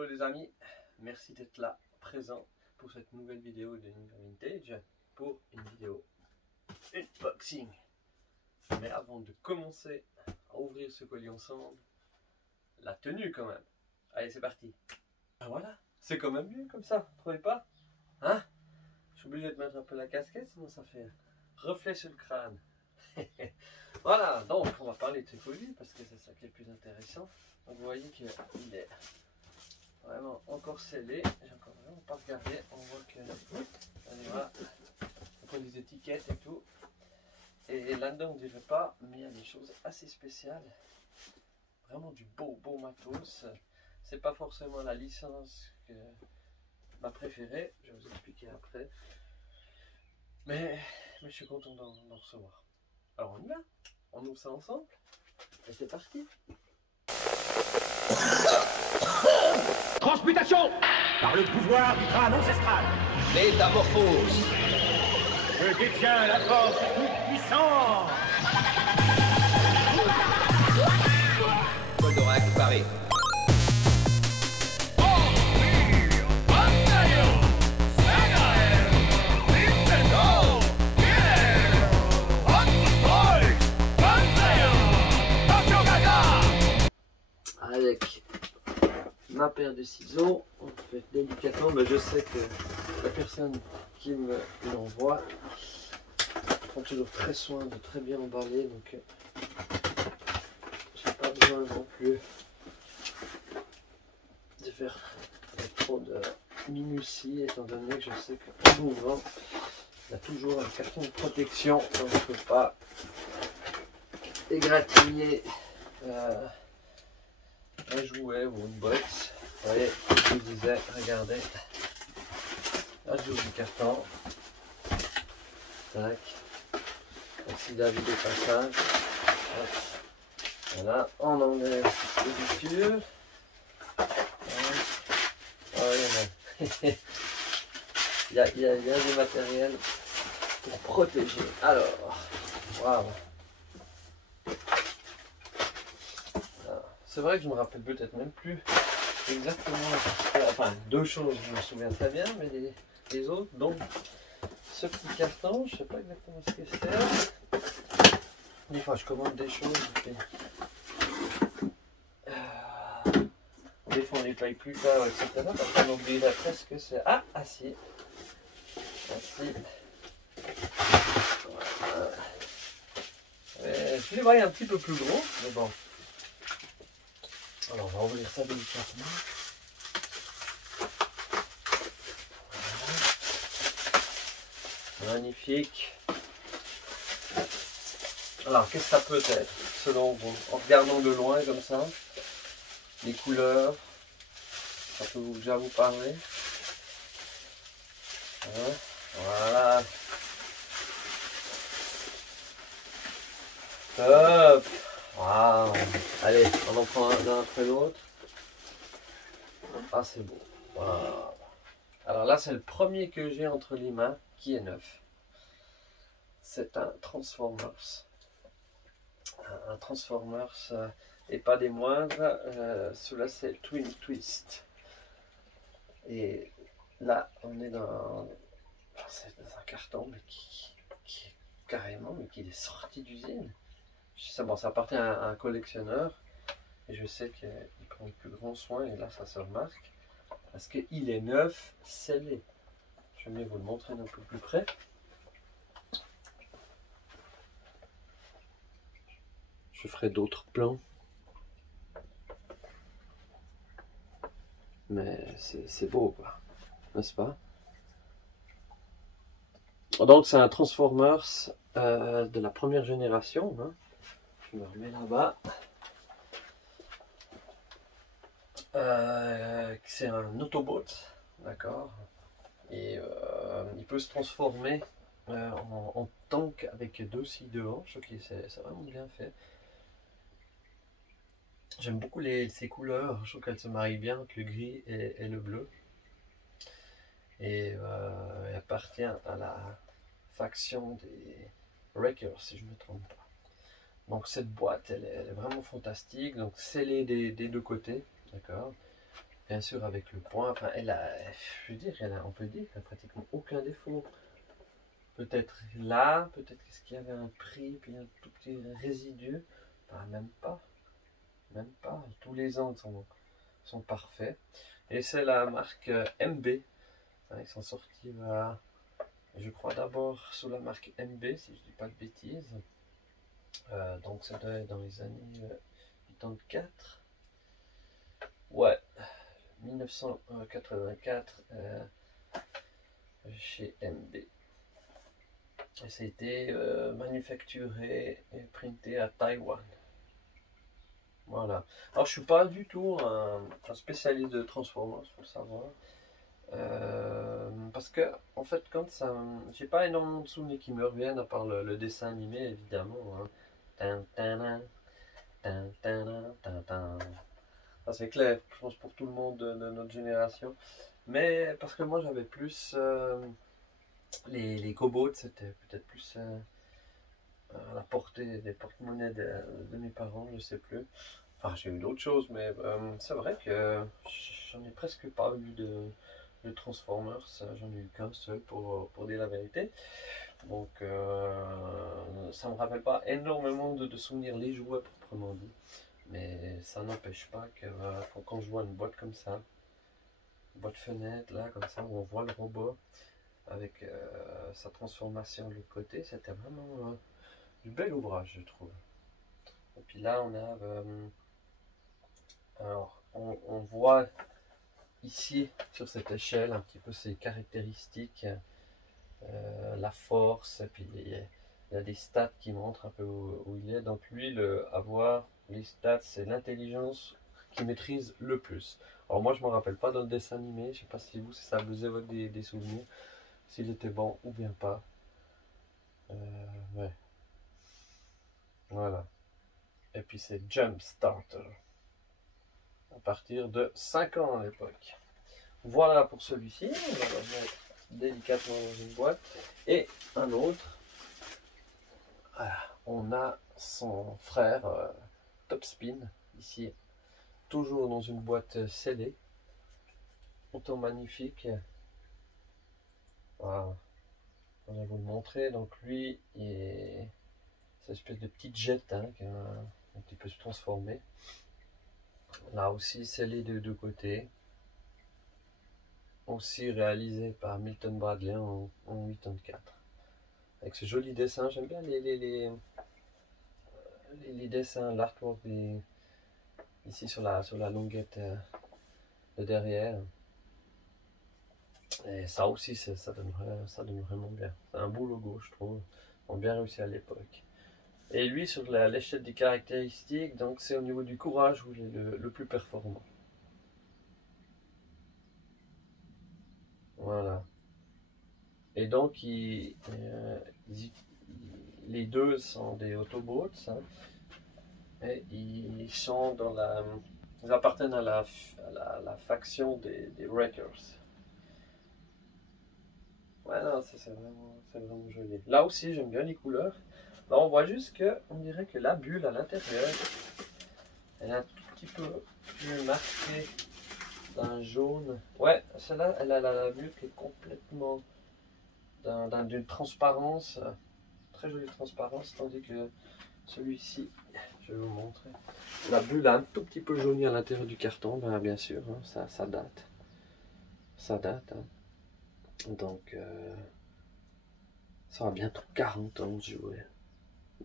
Hello les amis, merci d'être là, présent pour cette nouvelle vidéo de Ninja Vintage, pour une vidéo unboxing. Mais avant de commencer à ouvrir ce colis ensemble, la tenue quand même. Allez, c'est parti. Ah voilà, c'est quand même mieux comme ça, vous trouvez pas? Hein? Je suis obligé de mettre un peu la casquette, sinon ça fait reflet sur le crâne. Voilà, donc on va parler de ce colis parce que c'est ça qui est le plus intéressant. Donc vous voyez qu'il est vraiment encore scellé. J'ai encore vraiment pas regardé. On voit que voilà, on prend des étiquettes et tout. Et là-dedans on dirait pas, mais il y a des choses assez spéciales. Vraiment du beau matos. C'est pas forcément la licence que ma préférée. Je vais vous expliquer après. Mais je suis content d'en recevoir. Alors on y va. On ouvre ça ensemble. Et c'est parti. Transmutation par le pouvoir du crâne ancestral. Métamorphose. Je détiens la force toute puissante. Goldorak paré. Avec ma paire de ciseaux, on fait délicatement, mais je sais que la personne qui me l'envoie prend toujours très soin de très bien emballer, donc j'ai pas besoin non plus de faire avec trop de minutie, étant donné que je sais qu'en ouvrant, il y a toujours un carton de protection, donc je ne peux pas égratigner un jouet ou une box. Vous voyez, je vous disais, regardez, là j'ouvre le carton, tac, merci David au passage, voilà, on enlève l'éditure, il y a du matériel pour protéger. Alors, waouh. C'est vrai que je me rappelle peut-être même plus exactement, enfin deux choses je me souviens très bien, mais les autres, donc ce petit carton, je sais pas exactement ce que c'est. Des fois je commande des choses, et des fois on les paye plus tard, etc. Parce qu'on oublierait presque que c'est... Ah si. Voilà. Je les voyais un petit peu plus gros, mais bon. Alors on va ouvrir ça délicatement. Voilà. Magnifique. Alors qu'est-ce que ça peut être selon vous? En regardant de loin comme ça, les couleurs, ça peut déjà vous parler. Hein? Voilà. Top. Wow. Allez, on en prend un après l'autre. Ah, c'est beau. Wow. Alors là, c'est le premier que j'ai entre les mains qui est neuf. C'est un Transformers. Un Transformers et pas des moindres. Celui-là, c'est le Twin Twist. Et là, on est dans... Enfin, c'est dans un carton, mais qui est carrément, mais qui est sorti d'usine. Bon, ça appartient à un collectionneur et je sais qu'il prend le plus grand soin, et là ça se remarque parce qu'il est neuf, scellé. Je vais vous le montrer un peu plus près. Je ferai d'autres plans, mais c'est beau, quoi, n'est-ce pas? Donc c'est un Transformers de la première génération, hein. Je me remets là-bas. C'est un Autobot, d'accord, et il peut se transformer en tank avec deux scies de hanche. Ok, c'est vraiment bien fait. J'aime beaucoup ces couleurs, je trouve qu'elles se marient bien entre le gris et le bleu, et elle appartient à la faction des Wreckers, si je ne me trompe pas. Donc cette boîte, elle est vraiment fantastique, donc scellée des deux côtés, d'accord. bien sûr avec le point, enfin je veux dire, on peut dire qu'elle a pratiquement aucun défaut. Peut-être là, peut-être qu'est-ce qu'il y avait un prix, puis un tout petit résidu, ben, même pas, tous les angles sont parfaits. Et c'est la marque MB, ils sont sortis, je crois d'abord sous la marque MB, si je dis pas de bêtises. Donc ça doit être dans les années 84. Ouais, 1984 chez MB. Et ça a été manufacturé et printé à Taïwan. Voilà. Alors je suis pas du tout un spécialiste de Transformers, faut le savoir. Parce que en fait quand ça, j'ai pas énormément de souvenirs qui me reviennent à part le dessin animé évidemment. Hein. Ça c'est clair, je pense pour tout le monde de notre génération. Mais parce que moi j'avais plus les cobots, c'était peut-être plus à la portée des porte-monnaies de mes parents, je sais plus. Enfin j'ai eu d'autres choses, mais c'est vrai que j'en ai presque pas eu de Transformers, j'en ai eu qu'un seul pour dire la vérité. Donc ça me rappelle pas énormément de souvenirs les jouets proprement dit. Mais ça n'empêche pas que quand je vois une boîte comme ça, une boîte fenêtre là, comme ça, où on voit le robot avec sa transformation de l'autre côté, c'était vraiment du bel ouvrage, je trouve. Et puis là, on a. Alors, on voit ici, sur cette échelle, un petit peu ses caractéristiques, la force, et puis il y a des stats qui montrent un peu où il est. Donc, lui, avoir les stats, c'est l'intelligence qui maîtrise le plus. Alors moi je me rappelle pas dans le dessin animé, je sais pas si vous, si ça vous évoque des souvenirs, s'il était bon ou bien pas. Ouais. Voilà. Et puis c'est Jump Starter. À partir de 5 ans à l'époque. Voilà pour celui-ci, on va le mettre délicatement dans une boîte. Et un autre, voilà, on a son frère Top Spin, ici, toujours dans une boîte scellée. Autant magnifique. Voilà. On va vous le montrer. Donc lui, c'est une espèce de petite jet hein, qui peut se transformer. Là aussi, scellé de deux côtés. Aussi réalisé par Milton Bradley en 84. Avec ce joli dessin, j'aime bien les dessins, l'artwork ici sur la longuette de derrière. Et ça aussi, ça donne vraiment bien. C'est un beau logo, je trouve. Ils ont bien réussi à l'époque. Et lui, sur l'échelle des caractéristiques, donc c'est au niveau du courage où il est le plus performant. Voilà. Et donc, les deux sont des Autobots. Hein, et ils sont ils appartiennent à la faction des Wreckers. Ouais, non, c'est vraiment joli. Là aussi, j'aime bien les couleurs. Là, on voit juste on dirait que la bulle à l'intérieur, elle est un tout petit peu plus marquée d'un jaune. Ouais, celle-là, elle a la bulle qui est complètement d'une transparence, très jolie transparence, tandis que celui-ci, je vais vous montrer. La bulle a un tout petit peu jauni à l'intérieur du carton, bien sûr, hein, ça date. Ça date, hein. Donc, ça aura bientôt 40 ans ce jouet.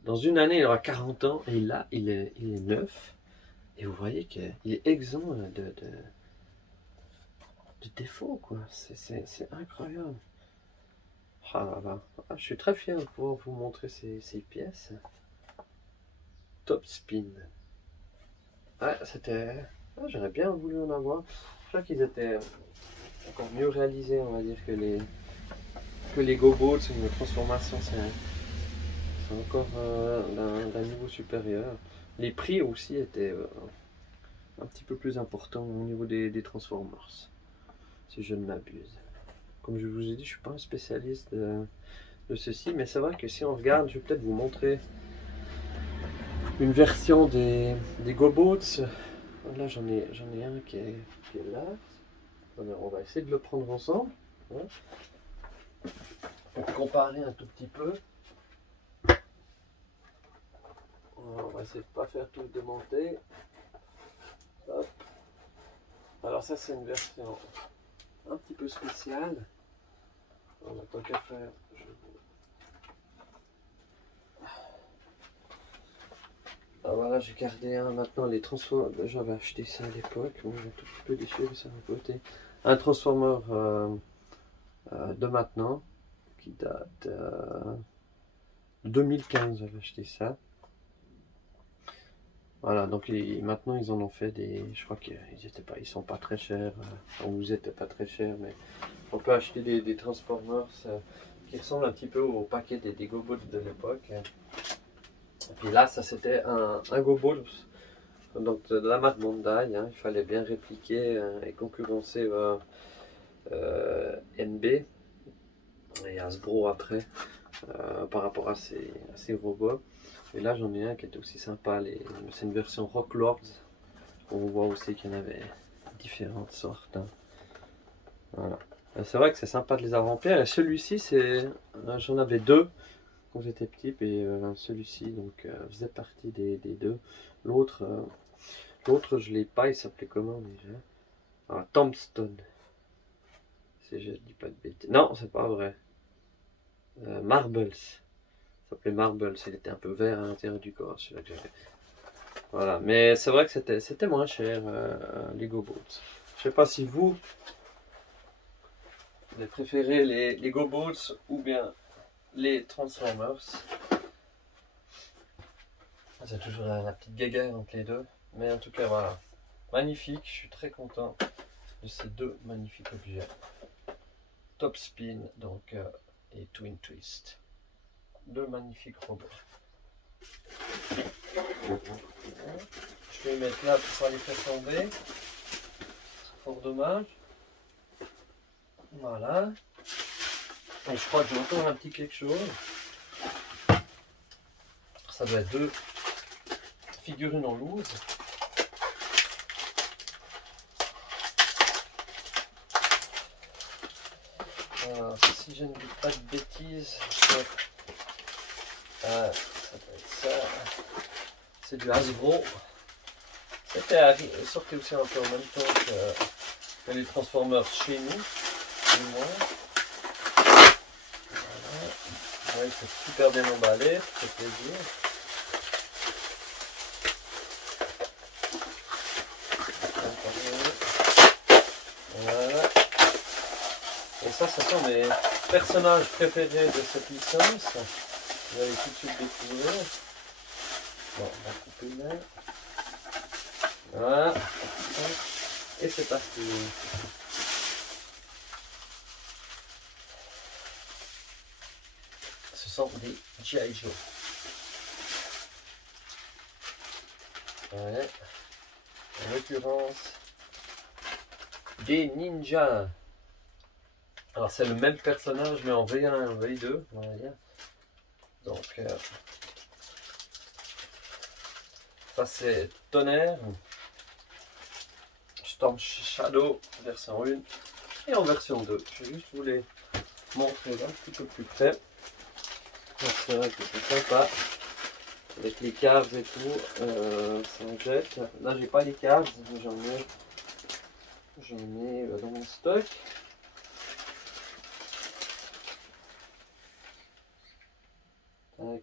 Dans une année, il aura 40 ans et là, il est neuf. Et vous voyez qu'il est exempt de défauts, quoi. C'est incroyable. Ah, je suis très fier de pouvoir vous montrer ces pièces. Top Spin. Ouais, j'aurais bien voulu en avoir. Je crois qu'ils étaient encore mieux réalisés, on va dire, que les GoBots. Une transformation, c'est encore d'un niveau supérieur. Les prix aussi étaient un petit peu plus importants au niveau des Transformers, si je ne m'abuse. Comme je vous ai dit, je ne suis pas un spécialiste de ceci, mais c'est vrai que si on regarde, je vais peut-être vous montrer une version des GoBots Là j'en ai un qui est là. On va essayer de le prendre ensemble. Hein, pour comparer un tout petit peu. On va essayer de ne pas faire tout démonter. Hop. Alors ça c'est une version un petit peu spéciale. On a tant qu'à faire. Alors voilà, j'ai gardé un maintenant, les transformers. J'avais acheté ça à l'époque, j'ai un tout petit peu déchiré sur le côté. Un transformer de maintenant, qui date de 2015, j'avais acheté ça. Voilà, donc maintenant ils en ont fait des. Je crois ils sont pas très chers. Vous n'étaient pas très chers, mais on peut acheter des Transformers qui ressemblent un petit peu au paquet des GoBots de l'époque. Et puis là, ça c'était un GoBot, donc de la marque Bandai. Hein, il fallait bien répliquer et concurrencer NB et Hasbro après par rapport à ces robots. Et là j'en ai un qui est aussi sympa, c'est une version Rock Lords. On voit aussi qu'il y en avait différentes sortes. Hein. Voilà. C'est vrai que c'est sympa de les avoir en pierre. Et celui-ci, j'en avais deux quand j'étais petit, et celui-ci donc faisait partie des deux. L'autre je l'ai pas, il s'appelait comment déjà? Ah, Tombstone. Si je dis pas de bêtises. Non, c'est pas vrai. Marbles. Ça s'appelait Marbles, il était un peu vert à l'intérieur du corps, celui-là que j'avais. Voilà, mais c'est vrai que c'était moins cher, les GoBots. Je sais pas si vous préférez les GoBots ou bien les Transformers. C'est toujours la petite guéguerre entre les deux, mais en tout cas voilà, magnifique, je suis très content de ces deux magnifiques objets. Top Spin donc et Twin Twist. Deux magnifiques robots. Je vais les mettre là pour pas les faire tomber. C'est fort dommage. Voilà. Et je crois que j'ai encore un petit quelque chose. Ça doit être deux figurines en loose. Alors, si je ne dis pas de bêtises, ça doit être ça. C'est du Hasbro. C'était sorti aussi un peu en même temps que les Transformers chez nous, du moins. Voilà. Ouais, c'est super bien emballé, ça fait plaisir. Voilà. Et ça, ce sont mes personnages préférés de cette licence. Vous allez tout de suite découvrir. Bon, on va couper là. Voilà. Et c'est parti. Ce sont des G.I. Joe. Ouais. En l'occurrence, des ninjas. Alors c'est le même personnage mais en V1 et en V2, on va dire. Donc ça c'est Tonnerre, Storm Shadow version 1 et en version 2. Je vais juste vous les montrer un petit peu plus près. C'est vrai que c'est sympa. Avec les caves et tout, ça en jette. Là j'ai pas les caves, mais j'en ai dans mon stock. Tac.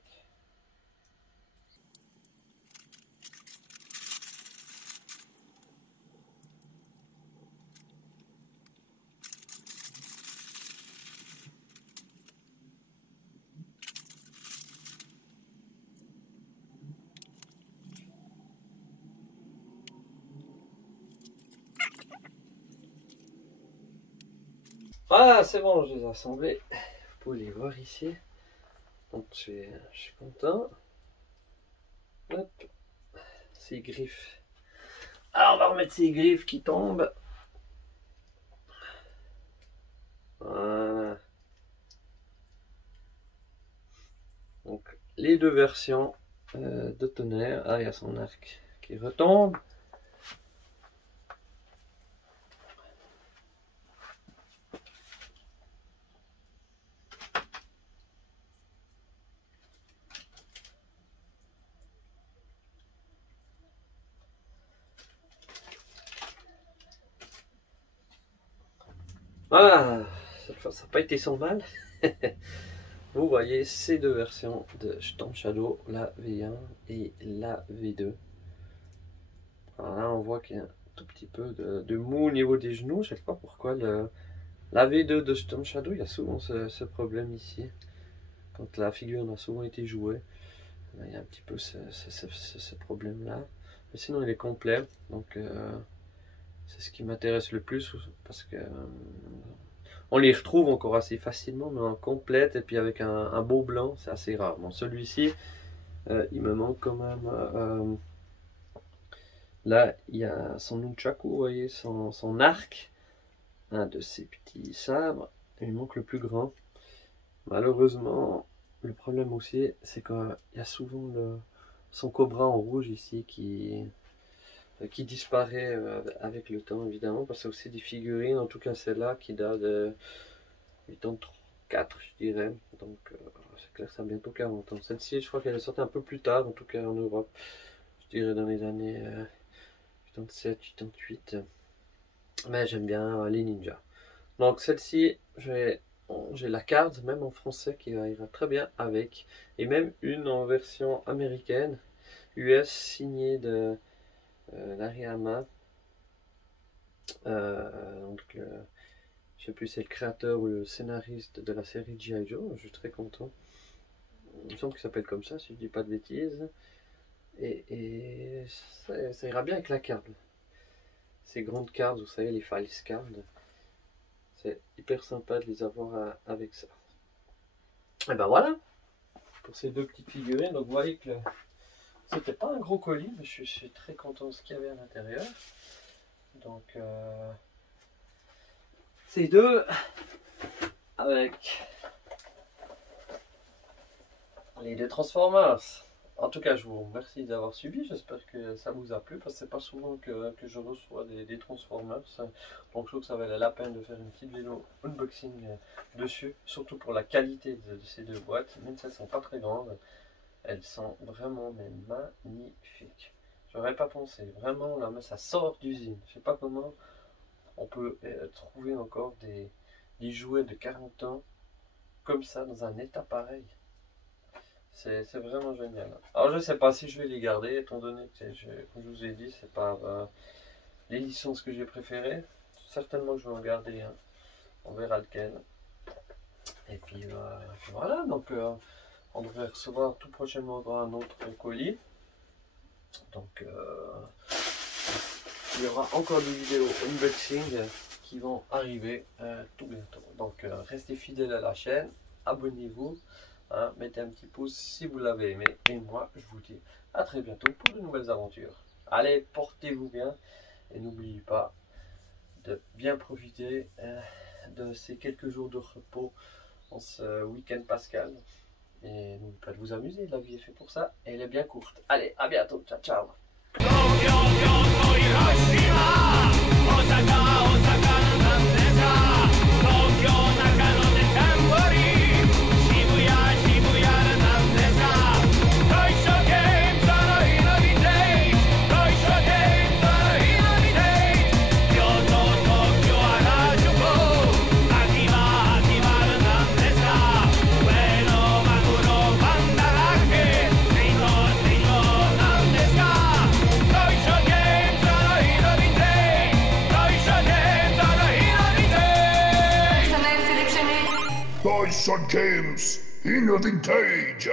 Ah, c'est bon, je les ai assemblés. Vous pouvez les voir ici. Donc je suis content. Hop. Ces griffes. Alors on va remettre ces griffes qui tombent. Voilà. Donc les deux versions de Tonnerre. Ah, il y a son arc qui retombe. Voilà, cette fois ça n'a pas été sans mal. Vous voyez ces deux versions de Storm Shadow, la V1 et la V2. Alors là on voit qu'il y a un tout petit peu de mou au niveau des genoux. Je ne sais pas pourquoi la V2 de Storm Shadow, il y a souvent ce problème ici. Quand la figure a souvent été jouée, il y a un petit peu ce problème là. Mais sinon il est complet, donc c'est ce qui m'intéresse le plus parce que on les retrouve encore assez facilement, mais en complète et puis avec un beau blanc, c'est assez rare. Bon, celui-ci, il me manque quand même. Là, il y a son nunchaku, vous voyez, son arc, un de ces petits sabres. Il me manque le plus grand. Malheureusement, le problème aussi, c'est qu'il y a souvent son cobra en rouge ici qui disparaît avec le temps, évidemment, parce que c'est aussi des figurines, en tout cas celle-là qui date de 84, je dirais, donc c'est clair que ça a bientôt 40 ans. Celle-ci, je crois qu'elle est sortie un peu plus tard, en tout cas en Europe, je dirais dans les années 87, 88, mais j'aime bien les ninjas. Donc celle-ci, j'ai la carte, même en français, qui ira très bien avec, et même une en version américaine, US, signée de Nariyama, donc je sais plus si c'est le créateur ou le scénariste de la série G.I. Joe. Je suis très content. Il me semble qu'il s'appelle comme ça, si je dis pas de bêtises. Et ça ira bien avec la carte. Ces grandes cartes, vous savez, les files cards, c'est hyper sympa de les avoir avec ça. Et ben voilà pour ces deux petites figurines. Donc vous voyez que c'était pas un gros colis, mais je suis très content de ce qu'il y avait à l'intérieur. Donc ces deux avec les deux Transformers. En tout cas, je vous remercie d'avoir suivi. J'espère que ça vous a plu, parce que c'est pas souvent que je reçois des Transformers. Donc je trouve que ça valait la peine de faire une petite vidéo unboxing dessus, surtout pour la qualité de ces deux boîtes. Même si elles sont pas très grandes, elles sont vraiment magnifiques. J'aurais pas pensé, vraiment là, mais ça sort d'usine. Je sais pas comment on peut trouver encore des jouets de 40 ans comme ça dans un état pareil. C'est vraiment génial. Alors je sais pas si je vais les garder, étant donné que, comme je vous ai dit, c'est pas les licences que j'ai préférées. Certainement que je vais en garder un. On verra lequel. Et puis voilà, donc on devrait recevoir tout prochainement un autre colis. Donc il y aura encore des vidéos unboxing qui vont arriver tout bientôt. Donc restez fidèles à la chaîne, abonnez-vous. Hein, mettez un petit pouce si vous l'avez aimé. Et moi, je vous dis à très bientôt pour de nouvelles aventures. Allez, portez-vous bien. Et n'oubliez pas de bien profiter de ces quelques jours de repos en ce week-end pascal. Et n'oubliez pas de vous amuser. La vie est faite pour ça. Et elle est bien courte. Allez, à bientôt. Ciao, ciao. Toys and Games in a Vintage.